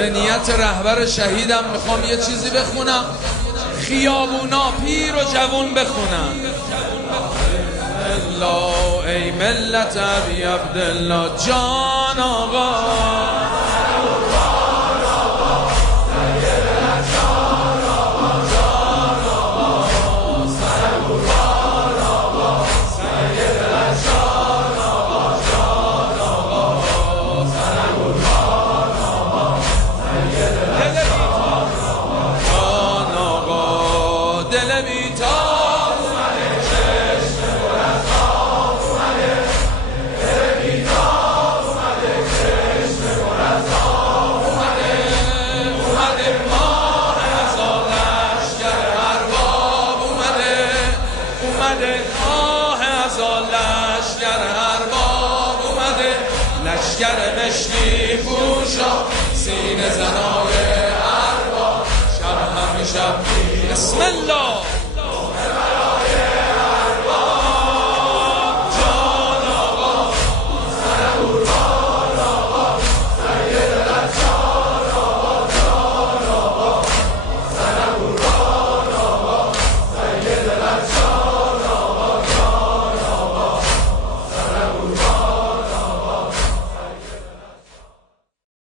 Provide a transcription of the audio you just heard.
به نیت رهبر شهیدم میخوام یه چیزی بخونم، خیابونا پیر و جوون بخونن. الله ای ملت ابی عبدالله جان آقا، لشگر مشکی پوشا سینه زنا